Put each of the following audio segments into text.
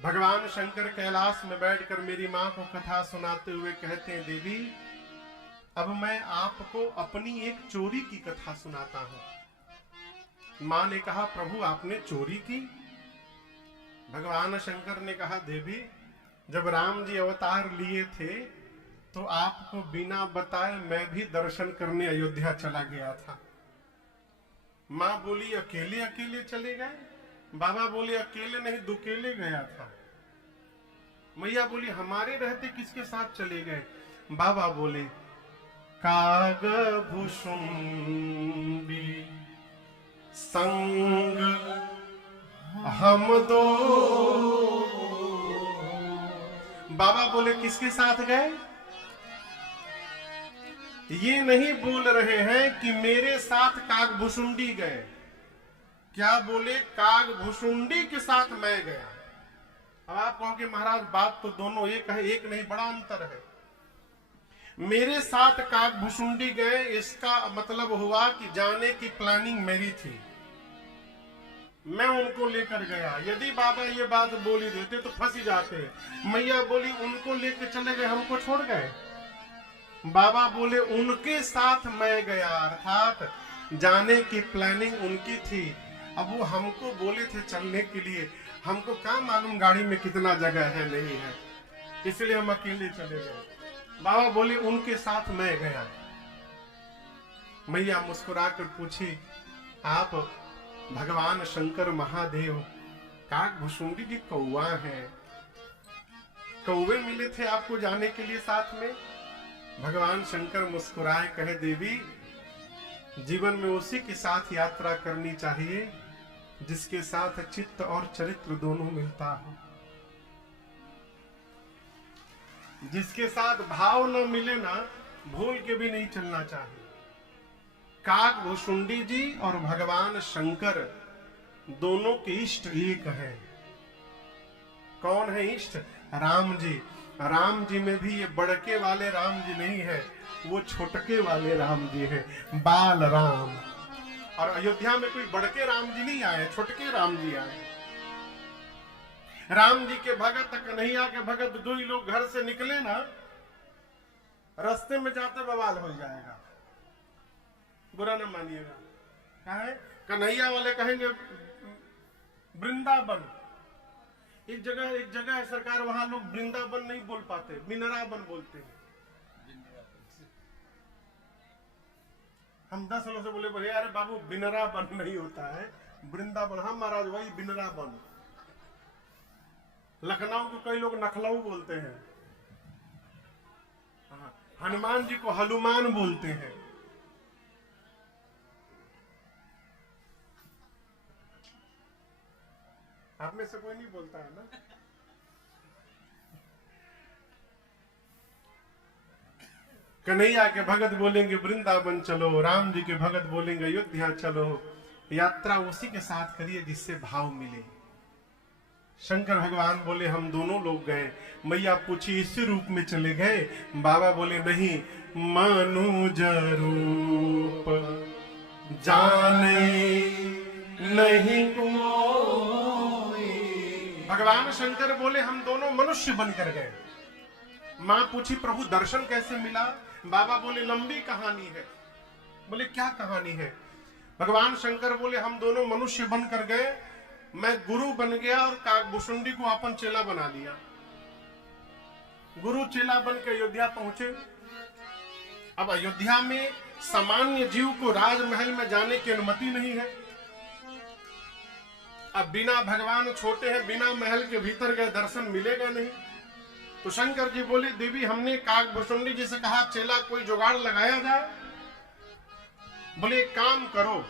भगवान शंकर कैलाश में बैठकर मेरी माँ को कथा सुनाते हुए कहते हैं, देवी अब मैं आपको अपनी एक चोरी की कथा सुनाता हूं। माँ ने कहा, प्रभु आपने चोरी की? भगवान शंकर ने कहा, देवी जब राम जी अवतार लिए थे तो आपको बिना बताए मैं भी दर्शन करने अयोध्या चला गया था। माँ बोली, अकेले अकेले चले गए? बाबा बोले, अकेले नहीं, दुकेले गया था। मैया बोली, हमारे रहते किसके साथ चले गए? बाबा बोले, काग भुसुंडी संग हम दो। बाबा बोले, किसके साथ गए? ये नहीं बोल रहे हैं कि मेरे साथ काग भुसुंडी गए, क्या बोले? काग भुसुंडी के साथ मैं गया। अब आप कहोगे, महाराज बात तो दोनों एक है, एक नहीं, बड़ा अंतर है। मेरे साथ काग भुसुंडी गए, इसका मतलब हुआ कि जाने की प्लानिंग मेरी थी, मैं उनको लेकर गया। यदि बाबा ये बात बोल ही देते तो फंस ही जाते। मैया बोली, उनको लेकर चले गए, हमको छोड़ गए। बाबा बोले, उनके साथ मैं गया, अर्थात जाने की प्लानिंग उनकी थी। अब वो हमको बोले थे चलने के लिए, हमको क्या मालूम गाड़ी में कितना जगह है नहीं है, इसलिए हम अकेले चले गए। बाबा बोले, उनके साथ मैं गया। मैया मुस्कुराकर पूछी, आप भगवान शंकर महादेव काग भुसुंडी की कौआ है, कौवे मिले थे आपको जाने के लिए साथ में? भगवान शंकर मुस्कुराए, कहे, देवी जीवन में उसी के साथ यात्रा करनी चाहिए जिसके साथ चित्त और चरित्र दोनों मिलता हो। जिसके साथ भाव न मिले ना, भूल के भी नहीं चलना चाहिए। काग भुसुंडी जी और भगवान शंकर दोनों के इष्ट एक है। कौन है इष्ट? राम जी। राम जी में भी ये बड़के वाले राम जी नहीं है, वो छोटके वाले राम जी है, बाल राम। और अयोध्या में कोई बड़के राम जी नहीं आए, छोटके राम जी आए। राम जी के भगत, कन्हैया के भगत, दो ही लोग घर से निकले ना, रास्ते में जाते बवाल हो जाएगा, बुरा ना मानिएगा। क्या है? कन्हैया वाले कहेंगे वृंदावन। एक जगह है सरकार, वहां लोग वृंदावन नहीं बोल पाते, बिनरावन बोलते हैं। हम 10 सालों से बोले, बोले अरे बाबू बिनरावन नहीं होता है, वृंदावन। हम महाराज वही बिनरावन। लखनऊ को कई लोग नखलऊ बोलते हैं, हनुमान जी को हनुमान बोलते हैं। आप में से कोई नहीं बोलता है ना? कन्हैया के भगत बोलेंगे वृंदावन चलो, राम जी के भगत बोलेंगे अयोध्या चलो। यात्रा उसी के साथ करिए जिससे भाव मिले। शंकर भगवान बोले, हम दोनों लोग गए। मैया पूछी, इसी रूप में चले गए? बाबा बोले, नहीं, मनुज रूप जाने नहीं कोई। भगवान शंकर बोले, हम दोनों मनुष्य बनकर गए। मां पूछी, प्रभु दर्शन कैसे मिला? बाबा बोले, लंबी कहानी है। बोले, क्या कहानी है? भगवान शंकर बोले, हम दोनों मनुष्य बनकर गए, मैं गुरु बन गया और काग भुसुंडी को अपन चेला बना लिया। गुरु चेला बन के अयोध्या पहुंचे। अब अयोध्या में सामान्य जीव को राजमहल में जाने की अनुमति नहीं है। अब बिना भगवान छोटे हैं, बिना महल के भीतर गए दर्शन मिलेगा नहीं। तो शंकर जी बोले, देवी हमने काग भुसुंडी जी से कहा चेला कोई जुगाड़ लगाया जाए। बोले, एक काम करो,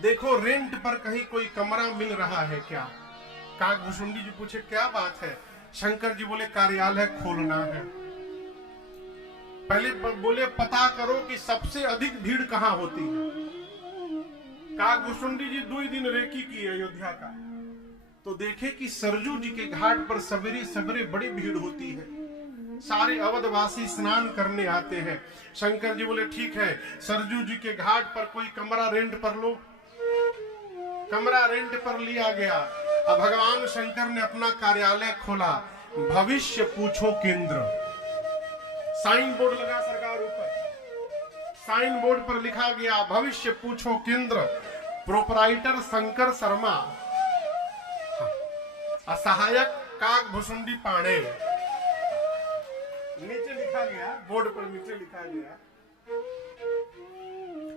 देखो रेंट पर कहीं कोई कमरा मिल रहा है क्या? काग भुसुंडी जी पूछे, क्या बात है? शंकर जी बोले, कार्यालय खोलना है। पहले बोले, पता करो कि सबसे अधिक भीड़ कहाँ होती है। काग भुसुंडी जी 2 दिन रेकी की अयोध्या का, तो देखे कि सरजू जी के घाट पर सवेरे सवेरे बड़ी भीड़ होती है। सारे अवधवासी स्नान करने आते हैं। शंकर जी बोले, ठीक है, सरजू जी के घाट पर कोई कमरा रेंट पर लो। कमरा रेंट पर लिया गया। अब भगवान शंकर ने अपना कार्यालय खोला, भविष्य पूछो केंद्र। साइन बोर्ड लगा सरकार ऊपर, साइन बोर्ड पर लिखा गया भविष्य पूछो केंद्र, प्रोपराइटर शंकर शर्मा, सहायक काग भुसुंडी पांडे। नीचे लिखा गया, बोर्ड पर नीचे लिखा गया।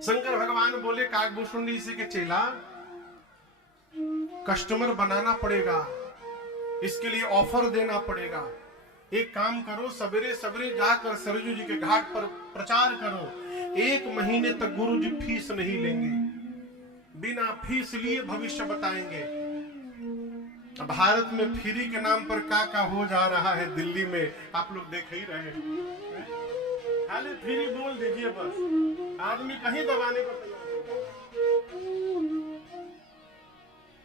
शंकर भगवान बोले काग भुसुंडी से के चेला, कस्टमर बनाना पड़ेगा, इसके लिए ऑफर देना पड़ेगा। एक काम करो, सवेरे सवेरे जाकर सरयू जी के घाट पर प्रचार करो, 1 महीने तक गुरु जी फीस नहीं लेंगे, बिना फीस लिए भविष्य बताएंगे। भारत में फ्री के नाम पर का हो जा रहा है दिल्ली में, आप लोग देख ही रहे हैं। खाली फ्री बोल दीजिए बस, आदमी कहीं दबाने को तैयार।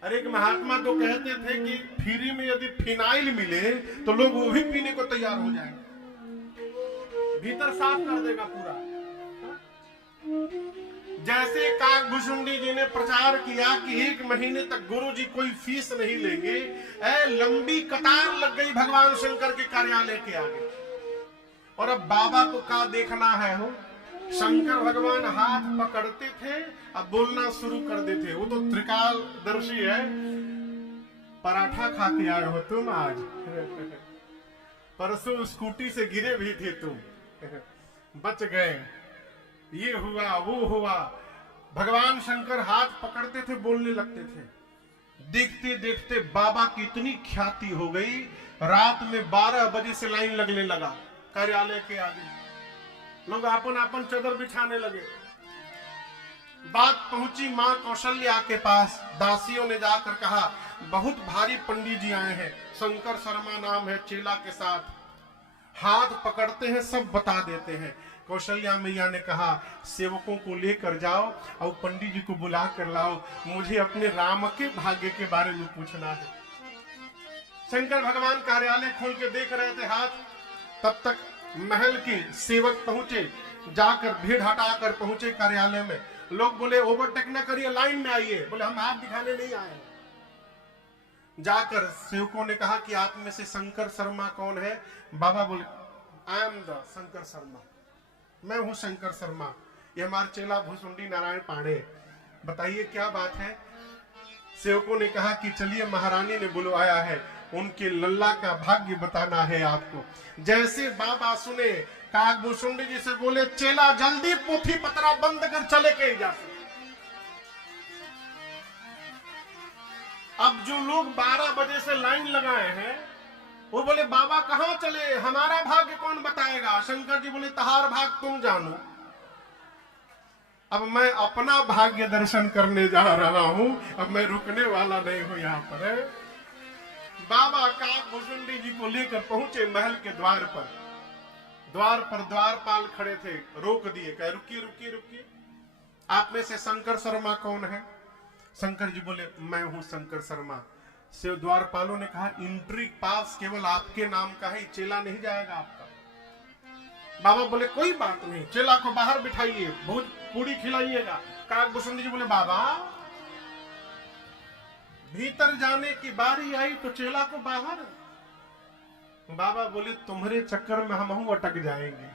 अरे एक महात्मा तो कहते थे कि फ्री में यदि फिनाइल मिले तो लोग वो भी पीने को तैयार हो जाएंगे, भीतर साफ कर देगा पूरा। जैसे काग भुसुंडी जी ने प्रचार किया कि 1 महीने तक गुरु जी कोई फीस नहीं लेंगे, लंबी कतार लग गई भगवान शंकर के कार्यालय के आगे। और अब बाबा को क्या देखना है हो, शंकर भगवान हाथ पकड़ते थे, अब बोलना शुरू कर देते। वो तो त्रिकालदर्शी है। पराठा खा के आए हो तुम आज, परसों स्कूटी से गिरे भी थे तुम, बच गए, ये हुआ वो हुआ। भगवान शंकर हाथ पकड़ते थे, बोलने लगते थे। देखते देखते बाबा की इतनी ख्याति हो गई, रात में 12 बजे से लाइन लगने लगा कार्यालय के आगे, लोग अपन अपन चादर बिछाने लगे। बात पहुंची मां कौशल्या के पास, दासियों ने जाकर कहा बहुत भारी पंडित जी आए हैं, शंकर शर्मा नाम है, चेला के साथ हाथ पकड़ते हैं, सब बता देते हैं। कौशल्या मैया ने कहा सेवकों को लेकर जाओ और पंडित जी को बुला कर लाओ, मुझे अपने राम के भाग्य के बारे में पूछना है। शंकर भगवान कार्यालय खोल के देख रहे थे हाथ, तब तक महल के सेवक पहुंचे, जाकर भीड़ हटाकर पहुंचे कार्यालय में। लोग बोले ओवरटेक न करिए, लाइन में आइए। बोले हम हाथ दिखाने नहीं आए। जाकर सेवकों ने कहा कि आप में से शंकर शर्मा कौन है? बाबा बोले I am the Shankar Sharma, मैं हूं शंकर शर्मा, ये हमारे चेला भुसुंडी नारायण पांडे, बताइए क्या बात है। सेवकों ने कहा कि चलिए महारानी ने बुलवाया है, उनके लल्ला का भाग्य बताना है आपको। जैसे बाबा सुने, काग भुसुंडी जी से बोले चेला जल्दी पोथी पतरा बंद कर चले के जा। अब जो लोग 12 बजे से लाइन लगाए हैं वो बोले बाबा कहां चले, हमारा भाग्य कौन बताएगा? शंकर जी बोले तहार भाग तुम जानो, अब मैं अपना भाग्य दर्शन करने जा रहा हूं, अब मैं रुकने वाला नहीं हूं यहाँ पर। बाबा काग भुसुंडी जी को लेकर पहुंचे महल के द्वार पर। द्वार पर द्वारपाल खड़े थे, रोक दिए, कहे रुकिए रुकिए रुकिए, आप में से शंकर शर्मा कौन है? शंकर जी बोले मैं हूं शंकर शर्मा। से द्वारपालों ने कहा एंट्री पास केवल आपके नाम का है, चेला नहीं जाएगा आपका। बाबा बोले कोई बात नहीं, चेला को बाहर बिठाइए, भोज पूरी खिलाइएगा। काग भुसुंडी जी बोले बाबा भीतर जाने की बारी आई तो चेला को बाहर। बाबा बोले तुम्हारे चक्कर में हम अटक जाएंगे,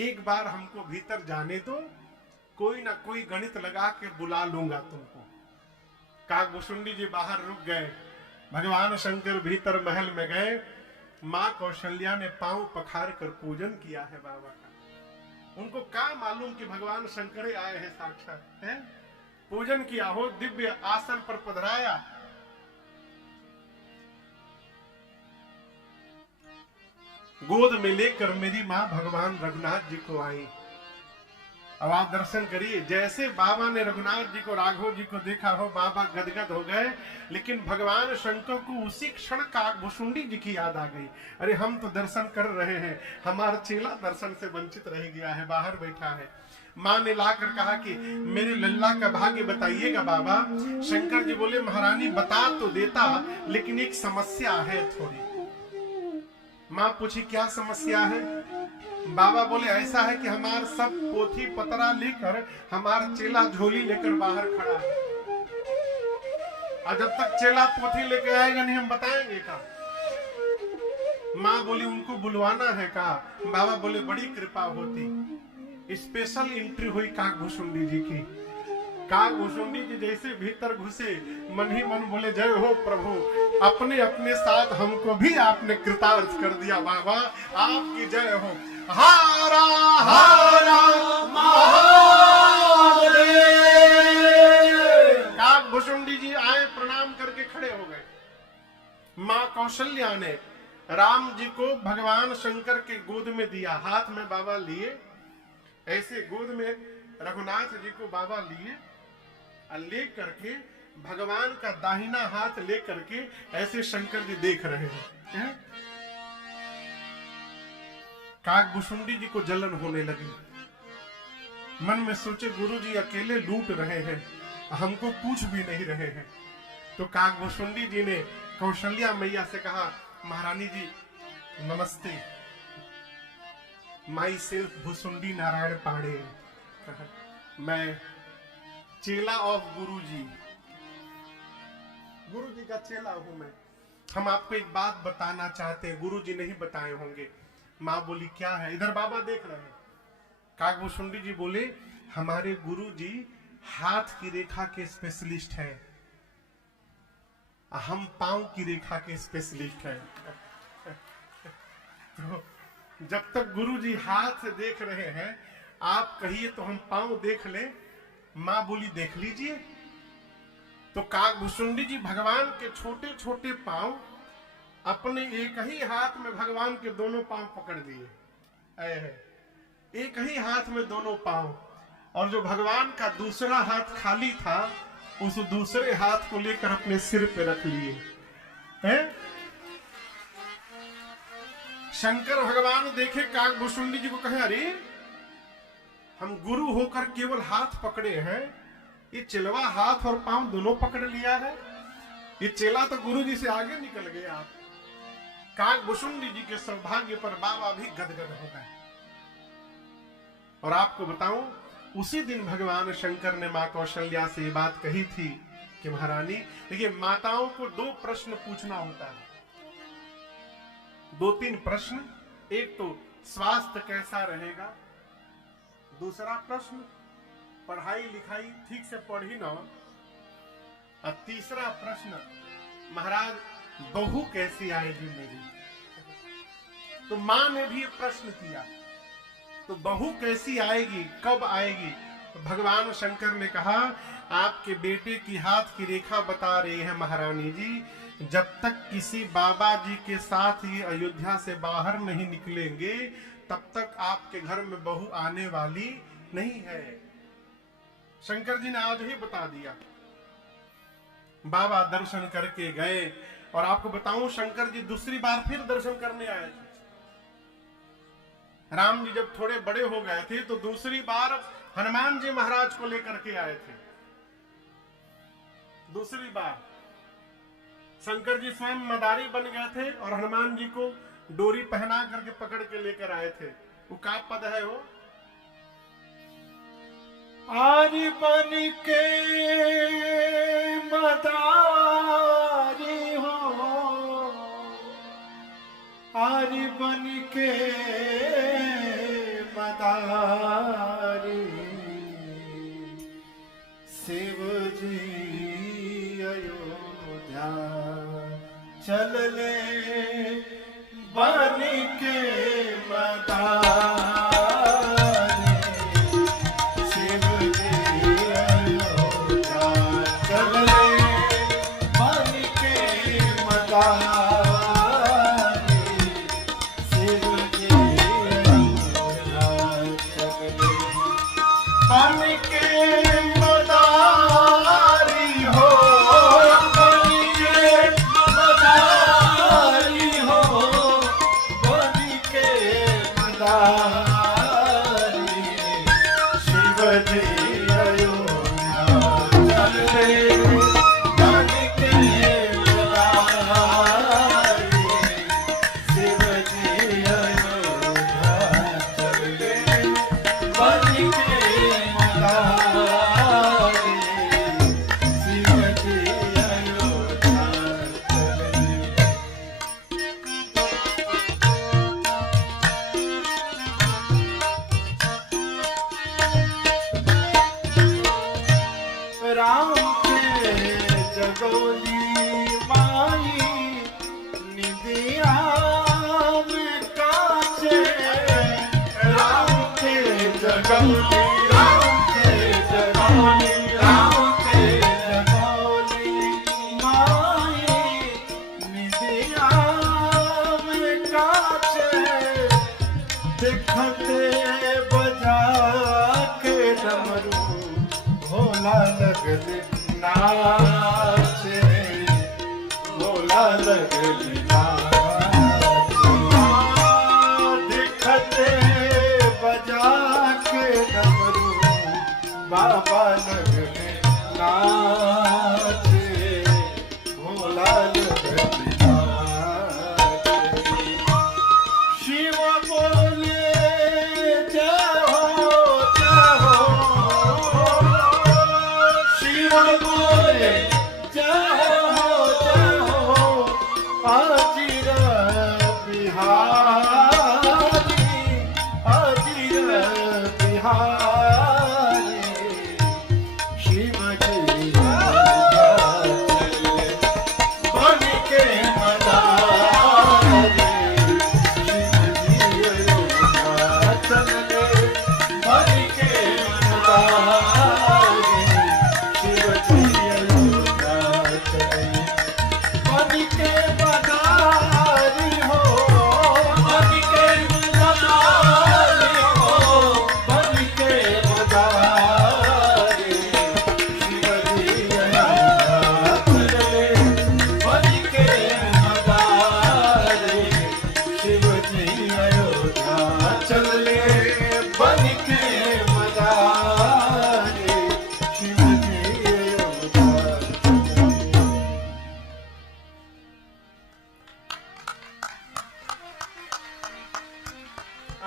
एक बार हमको भीतर जाने दो, कोई ना कोई गणित लगा के बुला लूंगा तुमको। काग भुसुंडी जी बाहर रुक गए, भगवान शंकर भीतर महल में गए। मां कौशल्या ने पांव पखार कर पूजन किया है बाबा का। उनको क्या मालूम कि भगवान शंकर आए हैं साक्षात, है? पूजन किया हो, दिव्य आसन पर पधराया। गोद में लेकर मेरी मां भगवान रघुनाथ जी को आई। अब आप दर्शन करिए, जैसे बाबा ने रघुनाथ जी को, राघव जी को देखा हो, बाबा गदगद हो गए। लेकिन भगवान शंकर को उसी क्षण काग भुसुंडी जी की याद आ गई। अरे हम तो दर्शन कर रहे हैं, हमारा चेला दर्शन से वंचित रह गया है, बाहर बैठा है। मां ने लाकर कहा कि मेरे लल्ला का भाग्य बताइएगा बाबा। शंकर जी बोले महारानी बता तो देता, लेकिन एक समस्या है थोड़ी। मां पूछी क्या समस्या है? बाबा बोले ऐसा है कि हमार सब पोथी पतरा लेकर हमारा चेला झोली लेकर बाहर खड़ा है। और जब तक चेला पोथी लेके आएगा नहीं हम बताएंगे का। माँ बोली उनको बुलवाना है का। बाबा बोले बड़ी कृपा होती। स्पेशल एंट्री हुई काकभूषुंडी जी की। काकभूषुंडी जी जैसे भीतर घुसे मन ही मन बोले जय हो प्रभु, अपने अपने साथ हमको भी आपने कृतार्थ कर दिया बाबा, आपकी जय हो। हारा हारा महादेव। काकभूषुंडी जी आए, प्रणाम करके खड़े हो गए। माँ कौशल्या ने राम जी को भगवान शंकर के गोद में दिया, हाथ में बाबा लिए, ऐसे गोद में रघुनाथ जी को बाबा लिए, ले करके भगवान का दाहिना हाथ ले करके ऐसे शंकर जी देख रहे हैं। काकभूषुंडी जी को जलन होने लगी। मन में सोचे गुरु जी अकेले लूट रहे हैं, हमको पूछ भी नहीं रहे हैं। तो काकभूषुंडी जी ने कौशल्या मैया से कहा, महारानी जी नमस्ते, माई सेल्फ भूसुंडी नारायण पांडे, मैं चेला ऑफ गुरु जी का चेला हूं मैं। हम आपको एक बात बताना चाहते हैं, गुरु जी नहीं बताए होंगे। माँ बोली क्या है? इधर बाबा देख रहे हैं। काकभूषुंडी जी बोले हमारे गुरु जी हाथ की रेखा के स्पेशलिस्ट हैं, हम पांव की रेखा के स्पेशलिस्ट हैं। तो जब तक गुरुजी हाथ से देख रहे हैं, आप कहिए तो हम पांव देख ले। मां बोली देख लीजिए। तो काकभूषुंडी जी भगवान के छोटे छोटे पांव अपने एक ही हाथ में भगवान के दोनों पांव पकड़ लिए, एक ही हाथ में दोनों पांव, और जो भगवान का दूसरा हाथ खाली था उस दूसरे हाथ को लेकर अपने सिर पे रख लिए हैं। शंकर भगवान देखे काकभूषुंडी जी को, कहे अरे हम गुरु होकर केवल हाथ पकड़े हैं, ये चेलवा हाथ और पांव दोनों पकड़ लिया है, ये चेला तो गुरु जी से आगे निकल गया। काकभूषुंडी जी के सौभाग्य पर बाबा भी गदगद हो गए। और आपको बताऊं, उसी दिन भगवान शंकर ने मां कौशल्या से ये बात कही थी कि महारानी देखिए, माताओं को 2 प्रश्न पूछना होता है, 2-3 प्रश्न। एक तो स्वास्थ्य कैसा रहेगा, दूसरा प्रश्न पढ़ाई लिखाई ठीक से पढ़ी ना, और तीसरा प्रश्न महाराज बहू कैसी आएगी मेरी। तो मां ने भी ये प्रश्न किया, तो बहू कैसी आएगी, कब आएगी। तो भगवान शंकर ने कहा आपके बेटे की हाथ की रेखा बता रही है महारानी जी, जब तक किसी बाबा जी के साथ ये अयोध्या से बाहर नहीं निकलेंगे तब तक आपके घर में बहू आने वाली नहीं है। शंकर जी ने आज ही बता दिया। बाबा दर्शन करके गए, और आपको बताऊं शंकर जी दूसरी बार फिर दर्शन करने आए थे। राम जी जब थोड़े बड़े हो गए थे तो दूसरी बार हनुमान जी महाराज को लेकर के आए थे। दूसरी बार शंकर जी स्वयं मदारी बन गए थे और हनुमान जी को डोरी पहना करके पकड़ के लेकर आए थे। वो का पद है वो, आरी बन के मदारी हो, आरी बन के मदारी, शिव जी अयोध्या चल ले बन के मदारी, शिव जी अयोध्या चल ले बन के मदारी, शिव जी अयोध्या चल ले बन के मदारी हो, बन के मदारी हो, बन के मदारी, शिव जी अयोध्या चल ले बन के मदारी, देखते बजा के डमरू भोला लगल नाचे, भोला लगल नाचे। देखते बजा के डमरू बाबा लगल नाचे, भोला लगल नाचे। शिव बोले जाओ जाओ, शिव बोले जाओ जाओ, आजिर बिहारी, आजिर बिहारी। शिव जी बन के मदारी,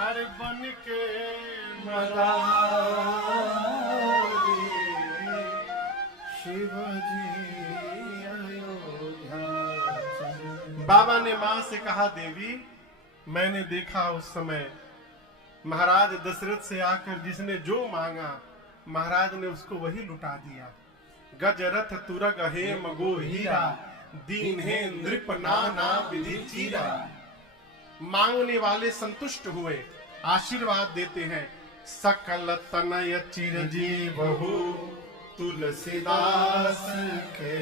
अरे बन के मदारी, शिव जी अयोध्या चले। बाबा ने मां से कहा, देवी मैंने देखा उस समय महाराज दशरथ से आकर जिसने जो मांगा महाराज ने उसको वही लुटा दिया। गज रथ तुरग हेम गो हीरा, दीन है नृप नाना विधि चीरा। मांगने वाले संतुष्ट हुए, आशीर्वाद देते हैं। सकल तनय चिरंजीव हो तुलसीदास के।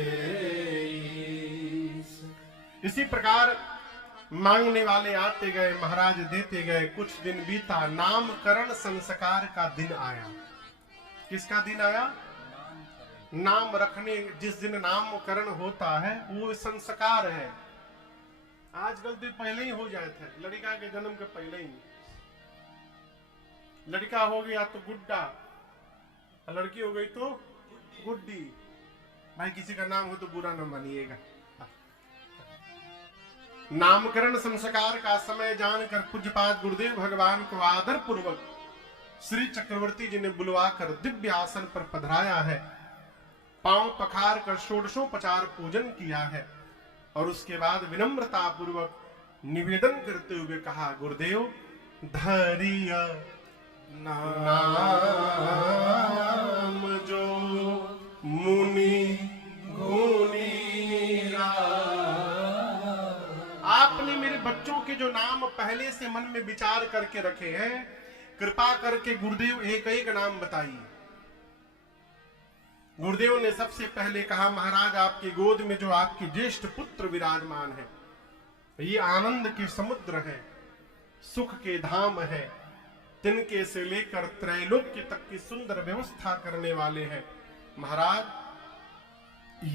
इसी प्रकार मांगने वाले आते गए, महाराज देते गए। कुछ दिन बीता, नामकरण संस्कार का दिन आया। किसका दिन आया? नाम रखने, जिस दिन नामकरण होता है वो संस्कार है। आजकल तो पहले ही हो जाते हैं, लड़का के जन्म के पहले ही। लड़का हो गया तो गुड्डा, लड़की हो गई तो गुड्डी। भाई किसी का नाम हो तो बुरा न मानिएगा। नामकरण संस्कार का समय जानकर पूज्यपाद गुरुदेव भगवान को आदर पूर्वक श्री चक्रवर्ती जी ने बुलवाकर दिव्य आसन पर पधराया है। पांव पखार कर षोडशोपचार पूजन किया है और उसके बाद विनम्रता पूर्वक निवेदन करते हुए कहा, गुरुदेव धरिया नाम जो मुनि गुणी आपने मेरे बच्चों के जो नाम पहले से मन में विचार करके रखे हैं, कृपा करके गुरुदेव एक एक नाम बताइए। गुरुदेव ने सबसे पहले कहा, महाराज आपकी गोद में जो आपके ज्येष्ठ पुत्र विराजमान है, ये आनंद के समुद्र है, सुख के धाम है, तिनके से लेकर त्रैलोक्य तक की सुंदर व्यवस्था करने वाले हैं। महाराज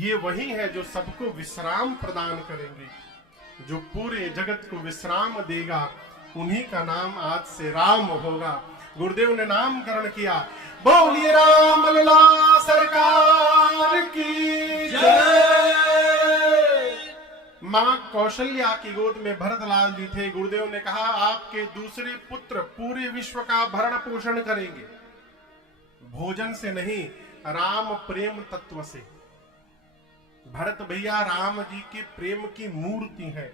ये वही है जो सबको विश्राम प्रदान करेंगे, जो पूरे जगत को विश्राम देगा। उन्हीं का नाम आज से राम होगा। गुरुदेव ने नामकरण किया। बोलिए राम लला सरकार की जय। मां कौशल्या की गोद में भरतलाल जी थे। गुरुदेव ने कहा, आपके दूसरे पुत्र पूरे विश्व का भरण पोषण करेंगे, भोजन से नहीं, राम प्रेम तत्व से। भरत भैया राम जी के प्रेम की मूर्ति है।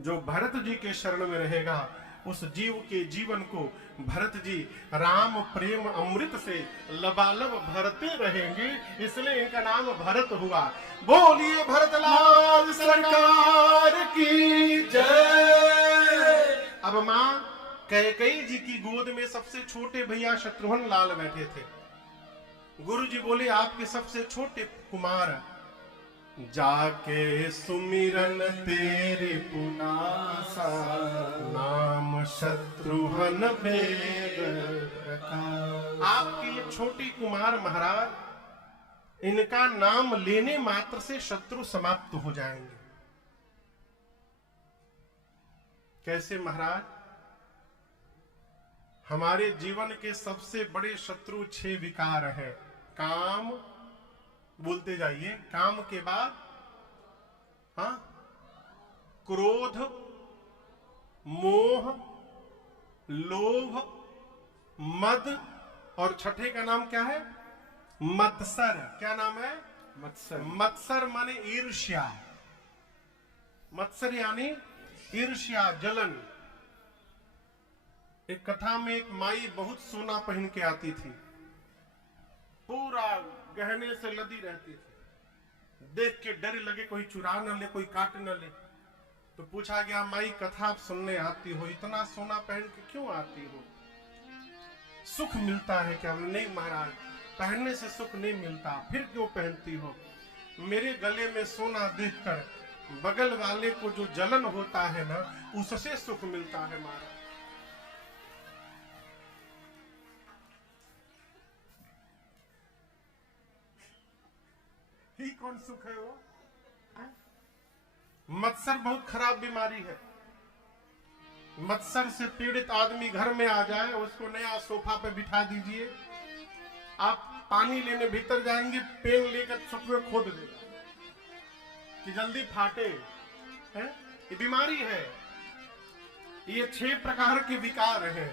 जो भरत जी के शरण में रहेगा उस जीव के जीवन को भरत जी राम प्रेम अमृत से लबालब भरते रहेंगे, इसलिए इनका नाम भरत हुआ। बोलिए भरतलाल सरकार की जय। अब मां कैकेयी जी की गोद में सबसे छोटे भैया शत्रुघ्न लाल बैठे थे। गुरु जी बोले, आपके सबसे छोटे कुमार जाके सुमिरन तेरे पुनासा नाम शत्रुघ्न वेद वेद। प्रकाश। आपके ये छोटी कुमार महाराज, इनका नाम लेने मात्र से शत्रु समाप्त हो जाएंगे। कैसे महाराज? हमारे जीवन के सबसे बड़े शत्रु 6 विकार हैं। काम, बोलते जाइए, काम के बाद हाँ, क्रोध, मोह, लोभ, मद, और छठे का नाम क्या है? मत्सर। क्या नाम है? मत्सर। मत्सर माने ईर्ष्या। मत्सर यानी ईर्ष्या, जलन। एक कथा में एक माई बहुत सोना पहन के आती थी, पूरा गहने से लदी रहती थी। देख के डर लगे कोई चुरा न ले, कोई काट न ले। तो पूछा गया, माई कथा आप सुनने आती हो, इतना सोना पहन के क्यों आती हो? सुख मिलता है क्या? नहीं महाराज, पहनने से सुख नहीं मिलता। फिर क्यों पहनती हो? मेरे गले में सोना देखकर बगल वाले को जो जलन होता है ना, उससे सुख मिलता है महाराज। ही कौन सुख है वो? मत्सर बहुत खराब बीमारी है। मत्सर से पीड़ित आदमी घर में आ जाए, उसको नया सोफा पे बिठा दीजिए, आप पानी लेने भीतर जाएंगे, पेन लेकर सुख में खोद देगा कि जल्दी फाटे है। ये बीमारी है। ये 6 प्रकार के विकार हैं।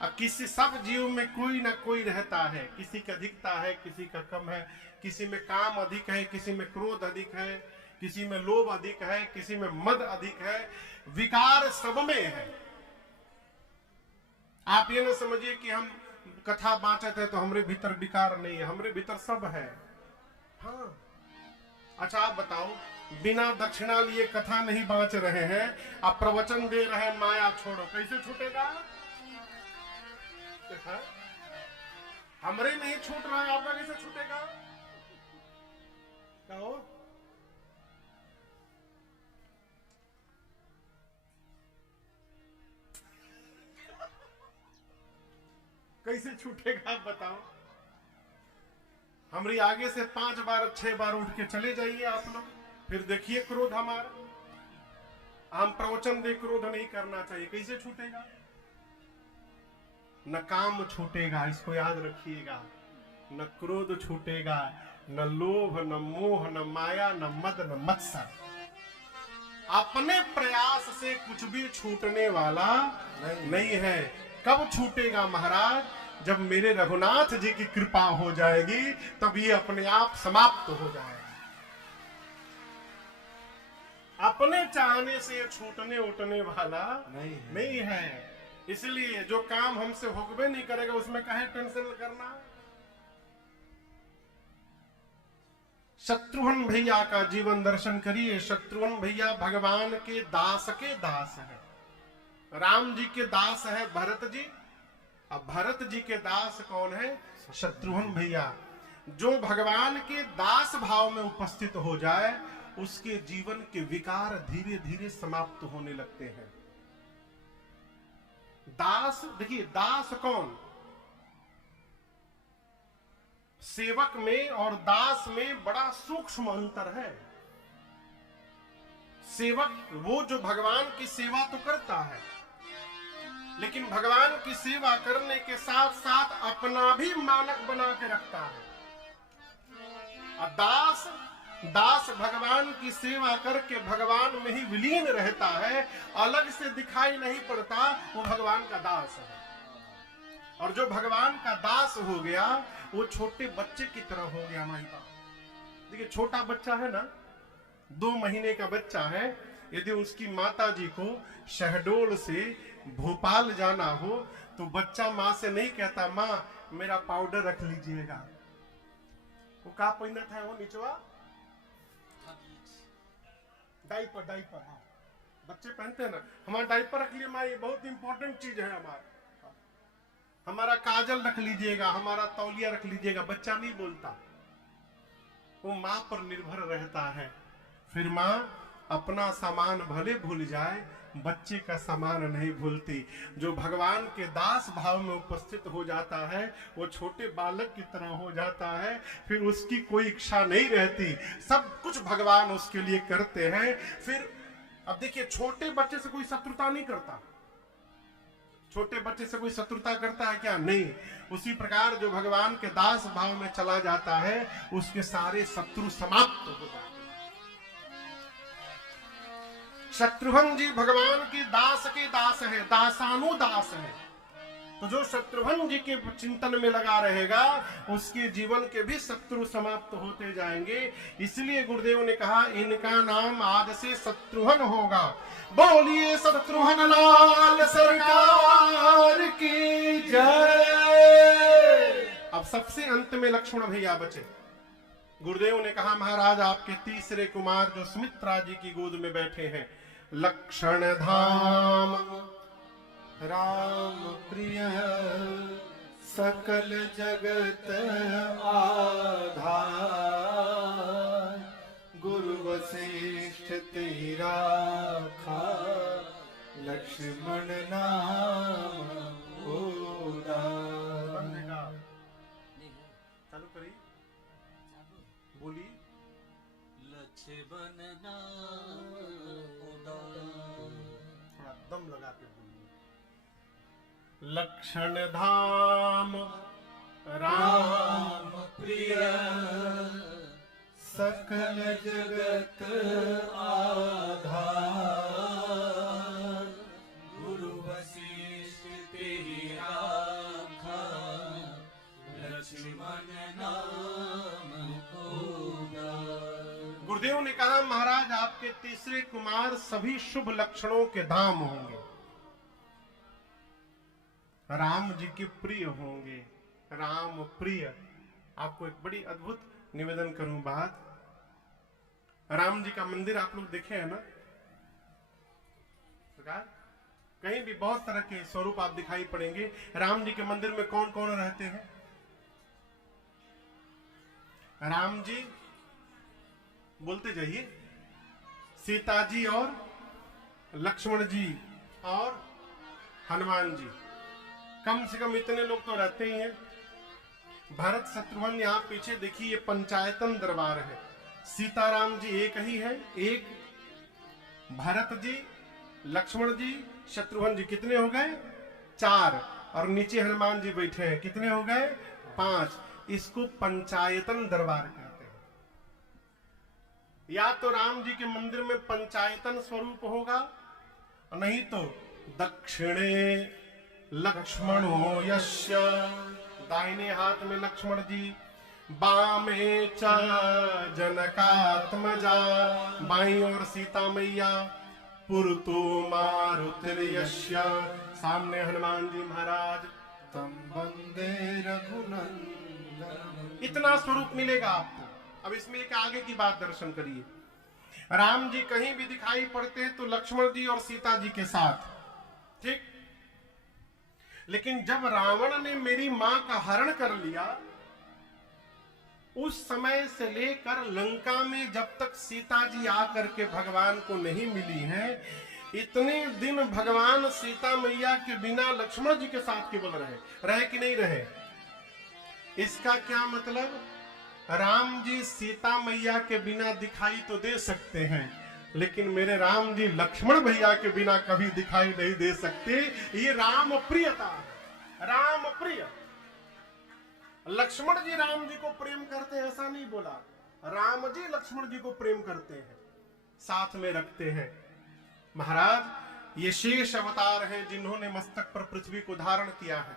अब किसी, सब जीव में कोई ना कोई रहता है, किसी का अधिकता है, किसी का कम है, किसी में काम अधिक है, किसी में क्रोध अधिक है, किसी में लोभ अधिक है, किसी में मद अधिक है। विकार सब में है। आप ये ना समझिए कि हम कथा बांचते हैं तो हमरे भीतर विकार नहीं है, हमरे भीतर सब है। हाँ, अच्छा आप बताओ, बिना दक्षिणा लिए कथा नहीं बांच रहे हैं, आप प्रवचन दे रहे हैं माया छोड़ो, कैसे छूटेगा? देखा, हमरे नहीं छूट रहा है, आपका कैसे छूटेगा? कहो, कैसे छूटेगा आप बताओ? हमारी आगे से 5 बार 6 बार उठ के चले जाइए आप लोग, फिर देखिए क्रोध हमारा। हम प्रवचन दे क्रोध नहीं करना चाहिए, कैसे छूटेगा? न काम छूटेगा, इसको याद रखिएगा। न क्रोध छूटेगा, न लोभ, न मोह, न माया, न मद, न मत्सर। अपने प्रयास से कुछ भी छूटने वाला नहीं है। कब छूटेगा महाराज? जब मेरे रघुनाथ जी की कृपा हो जाएगी, तब ये अपने आप समाप्त हो जाएगा। अपने चाहने से छूटने उठने वाला नहीं है। इसलिए जो काम हमसे होगबे नहीं करेगा, उसमें काहे टेंशन करना? शत्रुघ्न भैया का जीवन दर्शन करिए। शत्रुघ्न भैया भगवान के दास है। राम जी के दास है भरत जी। अब भरत जी के दास कौन है? शत्रुघ्न भैया। जो भगवान के दास भाव में उपस्थित हो जाए, उसके जीवन के विकार धीरे धीरे समाप्त होने लगते हैं। दास, देखिए दास कौन? सेवक में और दास में बड़ा सूक्ष्म अंतर है। सेवक वो जो भगवान की सेवा तो करता है, लेकिन भगवान की सेवा करने के साथ साथ अपना भी मानक बना के रखता है। और दास भगवान की सेवा करके भगवान में ही विलीन रहता है, अलग से दिखाई नहीं पड़ता, वो भगवान का दास है। और जो भगवान का दास हो गया, वो छोटे बच्चे की तरह हो गया। हमारी बात देखिए, छोटा बच्चा है ना, 2 महीने का बच्चा है, यदि उसकी माता जी को शहडोल से भोपाल जाना हो, तो बच्चा माँ से नहीं कहता, माँ मेरा पाउडर रख लीजिएगा। वो का पहनत है? वो निचवा डाइपर। हाँ, बच्चे पहनते हैं ना, हमारा डाइपर रख लिए माँ, ये बहुत इंपॉर्टेंट चीज है हमारा काजल रख लीजिएगा, हमारा तौलिया रख लीजिएगा। बच्चा नहीं बोलता। वो माँ पर निर्भर रहता है। फिर माँ अपना सामान भले भूल जाए, बच्चे का सामान नहीं भूलती। जो भगवान के दास भाव में उपस्थित हो जाता है वो छोटे बालक की तरह हो जाता है। फिर उसकी कोई इच्छा नहीं रहती, सब कुछ भगवान उसके लिए करते हैं। फिर अब देखिए, छोटे बच्चे से कोई शत्रुता नहीं करता। छोटे बच्चे से कोई शत्रुता करता है क्या? नहीं। उसी प्रकार जो भगवान के दास भाव में चला जाता है उसके सारे शत्रु समाप्त हो जाते हैं। शत्रुघ्न जी भगवान के दास है, दासानुदास है। तो जो शत्रुघ्न जी के चिंतन में लगा रहेगा उसके जीवन के भी शत्रु समाप्त होते जाएंगे। इसलिए गुरुदेव ने कहा इनका नाम आज से शत्रुघ्न होगा। बोलिए शत्रुघ्न लाल सरकार की जय। अब सबसे अंत में लक्ष्मण भैया बचे। गुरुदेव ने कहा महाराज आपके तीसरे कुमार जो सुमित्रा जी की गोद में बैठे हैं, लक्षण धाम राम प्रिय सकल जगत आधार, गुरु वशिष्ठ तेरा खा, लक्ष्मण नाम उदार। चालू करिए, बोलिए। लक्ष्मण नाम उदार, थोड़ा दम लगा के बोलिए। लक्षण धाम राम प्रिय सकल जगत आधार, गुरु वशिष्ठ तेरी राखा, लक्ष्मण नाम उदार। गुरुदेव ने कहा महाराज आपके तीसरे कुमार सभी शुभ लक्षणों के धाम होंगे, राम जी के प्रिय होंगे। राम प्रिय। आपको एक बड़ी अद्भुत निवेदन करूं बात। राम जी का मंदिर आप लोग देखे हैं ना सरकार? कहीं भी बहुत तरह के स्वरूप आप दिखाई पड़ेंगे। राम जी के मंदिर में कौन कौन रहते हैं? राम जी, बोलते जाइए। सीता जी और लक्ष्मण जी और हनुमान जी, कम से कम इतने लोग तो रहते ही हैं। भरत शत्रुघ्न यहाँ पीछे देखिए, ये पंचायतन दरबार है। सीताराम जी एक ही है, एक। भरत जी, लक्ष्मण जी, शत्रुघ्न जी कितने हो गए? 4। और नीचे हनुमान जी बैठे हैं, कितने हो गए? 5। इसको पंचायतन दरबार कहते हैं। या तो राम जी के मंदिर में पंचायतन स्वरूप होगा, नहीं तो दक्षिणे लक्ष्मणो यस्य, दाहिने हाथ में लक्ष्मण जी, बामे च जनकात्मजा, बाईं ओर सीता मैया, पुरतो मारुतिर्यस्य, सामने हनुमान जी महाराज, तम वंदे रघुनंदन। इतना स्वरूप मिलेगा आपको। अब इसमें एक आगे की बात दर्शन करिए। राम जी कहीं भी दिखाई पड़ते हैं तो लक्ष्मण जी और सीता जी के साथ, ठीक। लेकिन जब रावण ने मेरी मां का हरण कर लिया, उस समय से लेकर लंका में जब तक सीता जी आकर के भगवान को नहीं मिली हैं, इतने दिन भगवान सीता मैया के बिना लक्ष्मण जी के साथ केवल रहे कि नहीं रहे? इसका क्या मतलब? राम जी सीता मैया के बिना दिखाई तो दे सकते हैं, लेकिन मेरे राम जी लक्ष्मण भैया के बिना कभी दिखाई नहीं दे सकते। ये राम प्रियता है, राम प्रिय। लक्ष्मण जी राम जी को प्रेम करते हैं ऐसा नहीं बोला, राम जी लक्ष्मण जी को प्रेम करते हैं, साथ में रखते हैं। महाराज ये शेष अवतार हैं जिन्होंने मस्तक पर पृथ्वी को धारण किया है।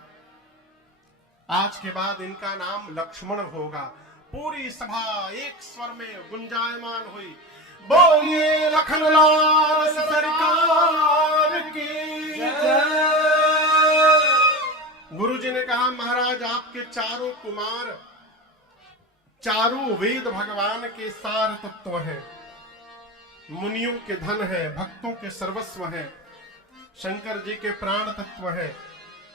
आज के बाद इनका नाम लक्ष्मण होगा। पूरी सभा एक स्वर में गुंजायमान हुई, बोलिए लखनलाल सरकार की जय। गुरुजी ने कहा महाराज आपके चारों कुमार चारों वेद भगवान के सार तत्व हैं, मुनियों के धन है, भक्तों के सर्वस्व है, शंकर जी के प्राण तत्व है।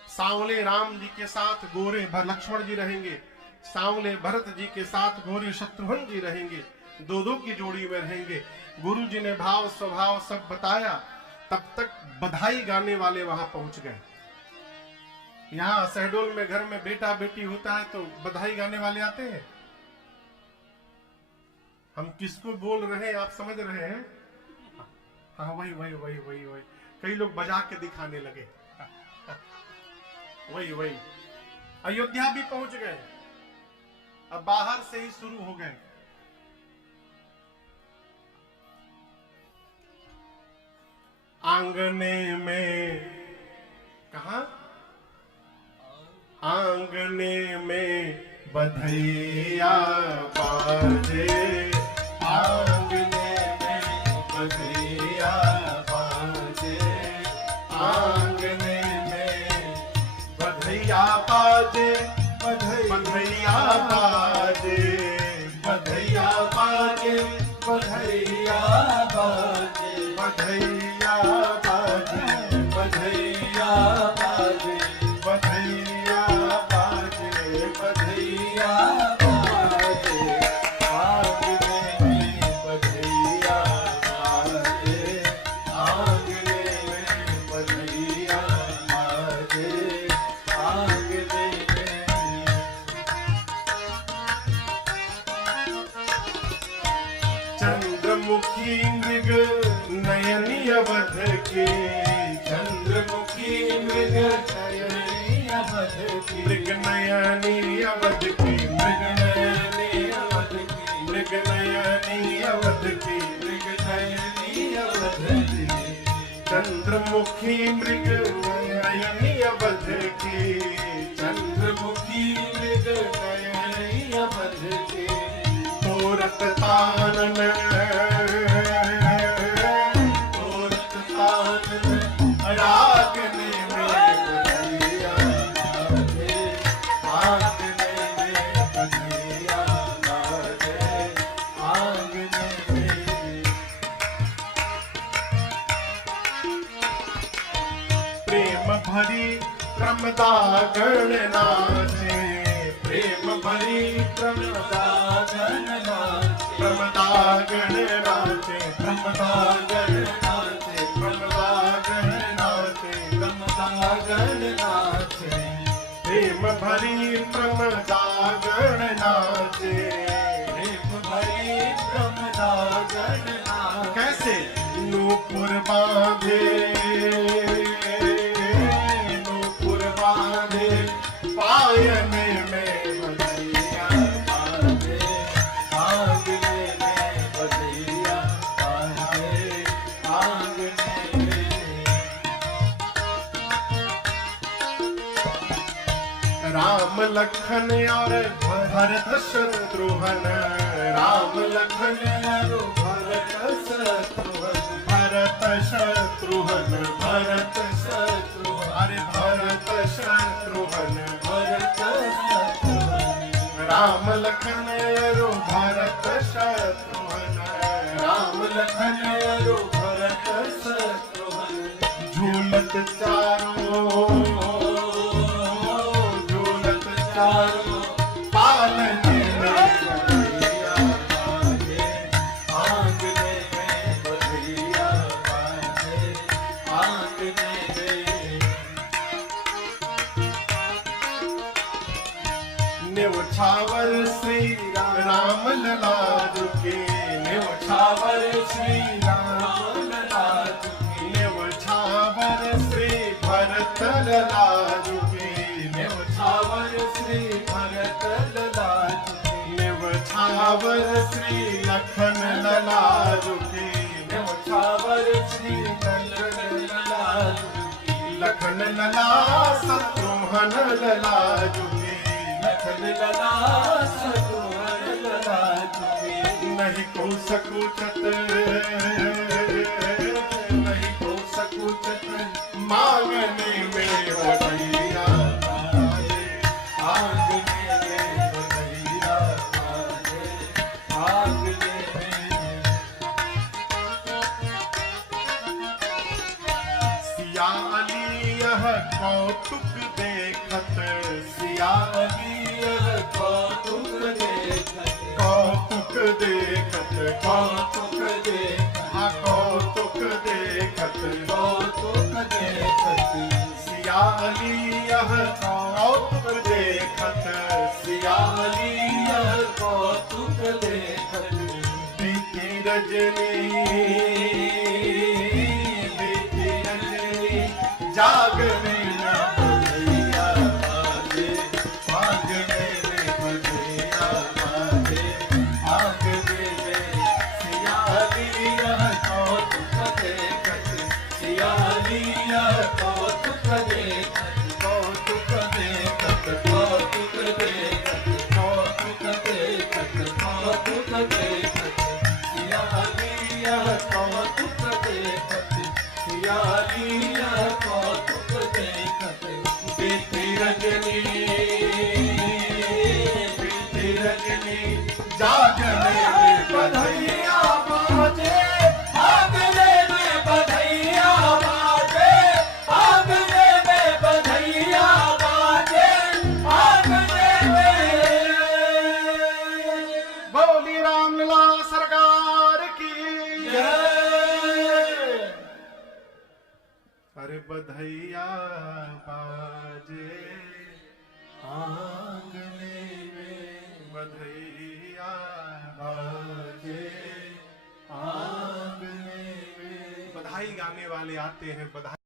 सांवले राम जी के साथ गोरे लक्ष्मण जी रहेंगे, सांवले भरत जी के साथ घोरे शत्रुघ्न जी रहेंगे, दो दो की जोड़ी में रहेंगे। गुरु जी ने भाव स्वभाव सब बताया, तब तक बधाई गाने वाले वहां पहुंच गए। यहाँ शहडोल में घर में बेटा बेटी होता है तो बधाई गाने वाले आते हैं। हम किसको बोल रहे हैं आप समझ रहे हैं? हाँ वही वही वही वही वही कई लोग बजा के दिखाने लगे। वही वही अयोध्या भी पहुंच गए, अब बाहर से ही शुरू हो गए। आंगने में, कहा? आंगने में बधैया बाजे, आंगने में बधैया बाजे, आंगने में बधैया बाजे, बधैया बाजे, बधैया बाजे, बधैया बाजे, बधैया बाजे, बधैया बाजे, बधैया बाजे, बधैया बाजे, आंगने में बधैया बाजे, आंगने में बधैया बाजे, आंगने में। चंद्रमुखी मृग नयनी अवध के, चंद्रमुखी मृग नयनी अवध की, मृग नयनी अवध की, मृग नयनी अवध की, मृग नयनी अवध की, मृग नयनी अवध की, चंद्रमुखी मृग नयनी अवध की, चंद्रमुखी मृग नयनी अवध की, तोरत तानन, तोरत तानन, रागने में बधैया बाजे, आंगने में बधैया बाजे, आंगने में। प्रेम भरी प्रमदा गण नाचे, प्रेम भरी प्रमदा गण नाचे, प्रमदा गण नाचे, प्रमदा गण नाचे, प्रमदा गण नाचे, प्रमदा गण नाचे, प्रेम भरी प्रमदा गण नाचे। प्रेम भरी प्रमदा गण नाचे। कैसे? नूपुर बांधे, नूपुर बांधे, पायने में बधैया बाजे, आंगने में बधैया बाजे, आंगने में। राम लखन और भरत शत्रुघ्न, राम लखन और भरत शत्रुघ्न, भरत शत्रुघ्न, भरत शत्रुघ्न, अरे भरत शत्रुघ्न, भरत शत्रुघ्न, राम लखन और भरत शत्रुघ्न, राम लखन और भरत शत्रुघ्न, झूलत चारों, झूलत चारों, पालने में बधैया बाजे, आंगने में बधैया बाजे, आंगने में। न्यौछावर श्री राम लला के, न्यौछावर श्री राम लला के, न्यौछावर श्री भरत लला के, न्यौछावर श्री भरत लला के, न्यौछावर श्री लखन लला के, न्यौछावर श्री लखन लला के, लखन लला शत्रुघ्न लला के, लखन लला शत्रुघ्न लला के, नहीं को सकुचत, नहीं को सकुचत, मांगने में बधैया बाजे, आंगने में बधैया बाजे, आंगने में। सिया अली यह कौतुक देखत, सिया अली यह कौतुक देखत कौतुक देखत हाँ कौतुक देखत कौतुक देखत सिया अली यह कौतुक देखत सियाली यह कौतुक देखत बीती रजनी जागने न बधैया बाजे आंगने में बधैया बाजे आंगने में सियाली यह कौतुक देखत सियाली यह कौतुक देखत कौतुक देखत कौतुक देखत कौतुक देखत कौतुक देखत सियाली यह कौतुक देखत सियाली यह कौतुक देखत बीती रजनी जागने में बधैया बाजे आंगने में बधैया बाजे आंगने में बधैया बाजे आंगने में बोली रामलला सरकार की जय। अरे बधैया बाजे आंगने में बधैया बाजे आंगने में बधाई गाने वाले आते हैं बधाई